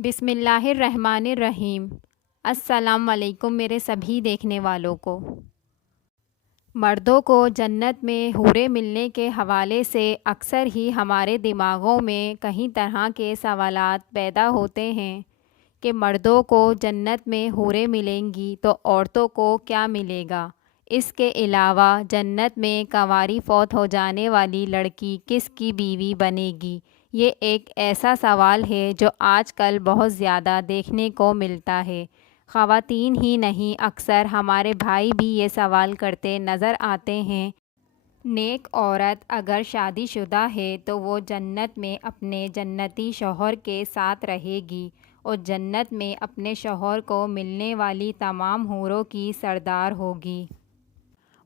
بسم اللہ الرحمن الرحیم۔ السلام علیکم میرے سبھی دیکھنے والوں کو۔ مردوں کو جنت میں حوریں ملنے کے حوالے سے اکثر ہی ہمارے دماغوں میں کئی طرح کے سوالات پیدا ہوتے ہیں کہ مردوں کو جنت میں حوریں ملیں گی تو عورتوں کو کیا ملے گا؟ اس کے علاوہ جنت میں کنواری فوت ہو جانے والی لڑکی کس کی بیوی بنے گی؟ یہ ایک ایسا سوال ہے جو آج کل بہت زیادہ دیکھنے کو ملتا ہے۔ خواتین ہی نہیں، اکثر ہمارے بھائی بھی یہ سوال کرتے نظر آتے ہیں۔ نیک عورت اگر شادی شدہ ہے تو وہ جنت میں اپنے جنتی شوہر کے ساتھ رہے گی اور جنت میں اپنے شوہر کو ملنے والی تمام حوروں کی سردار ہوگی،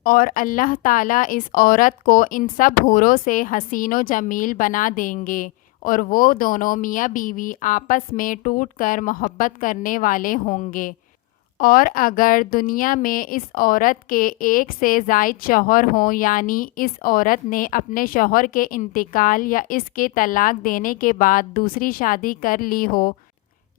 اور اللہ تعالیٰ اس عورت کو ان سب حوروں سے حسین و جمیل بنا دیں گے، اور وہ دونوں میاں بیوی آپس میں ٹوٹ کر محبت کرنے والے ہوں گے۔ اور اگر دنیا میں اس عورت کے ایک سے زائد شوہر ہوں، یعنی اس عورت نے اپنے شوہر کے انتقال یا اس کے طلاق دینے کے بعد دوسری شادی کر لی ہو،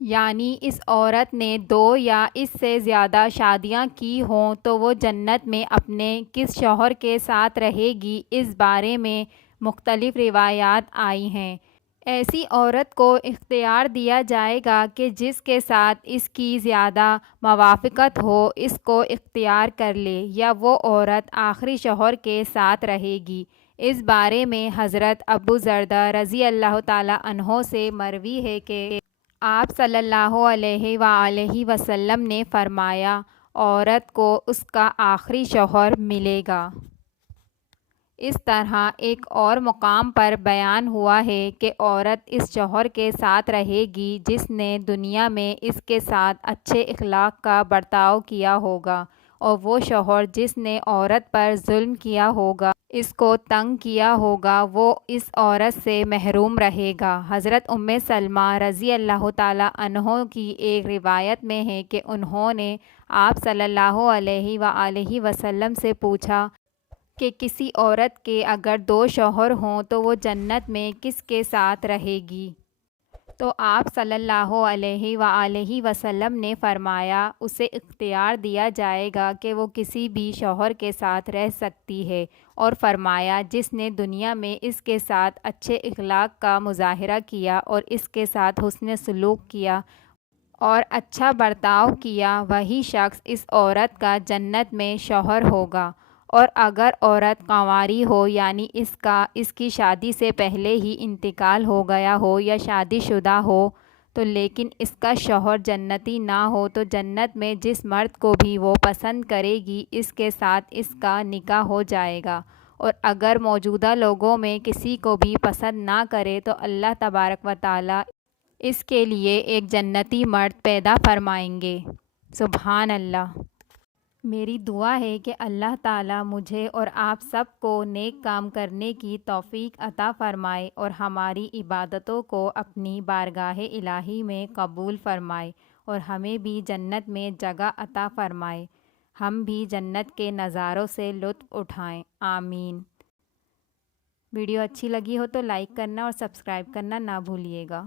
یعنی اس عورت نے 2 یا اس سے زیادہ شادیاں کی ہوں، تو وہ جنت میں اپنے کس شوہر کے ساتھ رہے گی؟ اس بارے میں مختلف روایات آئی ہیں۔ ایسی عورت کو اختیار دیا جائے گا کہ جس کے ساتھ اس کی زیادہ موافقت ہو اس کو اختیار کر لے، یا وہ عورت آخری شوہر کے ساتھ رہے گی۔ اس بارے میں حضرت ابو درداء رضی اللہ تعالیٰ عنہ سے مروی ہے کہ آپ صلی اللہ علیہ وآلہ وسلم نے فرمایا، عورت کو اس کا آخری شوہر ملے گا۔ اس طرح ایک اور مقام پر بیان ہوا ہے کہ عورت اس شوہر کے ساتھ رہے گی جس نے دنیا میں اس کے ساتھ اچھے اخلاق کا برتاؤ کیا ہوگا، اور وہ شوہر جس نے عورت پر ظلم کیا ہوگا، اس کو تنگ کیا ہوگا، وہ اس عورت سے محروم رہے گا۔ حضرت ام سلمہ رضی اللہ تعالیٰ عنہ کی ایک روایت میں ہے کہ انہوں نے آپ صلی اللہ علیہ وآلہ وسلم سے پوچھا کہ کسی عورت کے اگر 2 شوہر ہوں تو وہ جنت میں کس کے ساتھ رہے گی؟ تو آپ صلی اللہ علیہ وآلہ وسلم نے فرمایا، اسے اختیار دیا جائے گا کہ وہ کسی بھی شوہر کے ساتھ رہ سکتی ہے، اور فرمایا جس نے دنیا میں اس کے ساتھ اچھے اخلاق کا مظاہرہ کیا اور اس کے ساتھ حسن سلوک کیا اور اچھا برتاؤ کیا، وہی شخص اس عورت کا جنت میں شوہر ہوگا۔ اور اگر عورت کنواری ہو، یعنی اس کی شادی سے پہلے ہی انتقال ہو گیا ہو یا شادی شدہ ہو تو لیکن اس کا شوہر جنتی نہ ہو، تو جنت میں جس مرد کو بھی وہ پسند کرے گی اس کے ساتھ اس کا نکاح ہو جائے گا، اور اگر موجودہ لوگوں میں کسی کو بھی پسند نہ کرے تو اللہ تبارک و تعالیٰ اس کے لیے ایک جنتی مرد پیدا فرمائیں گے۔ سبحان اللہ۔ میری دعا ہے کہ اللہ تعالیٰ مجھے اور آپ سب کو نیک کام کرنے کی توفیق عطا فرمائے اور ہماری عبادتوں کو اپنی بارگاہ الہی میں قبول فرمائے، اور ہمیں بھی جنت میں جگہ عطا فرمائے، ہم بھی جنت کے نظاروں سے لطف اٹھائیں، آمین۔ ویڈیو اچھی لگی ہو تو لائک کرنا اور سبسکرائب کرنا نہ بھولیے گا۔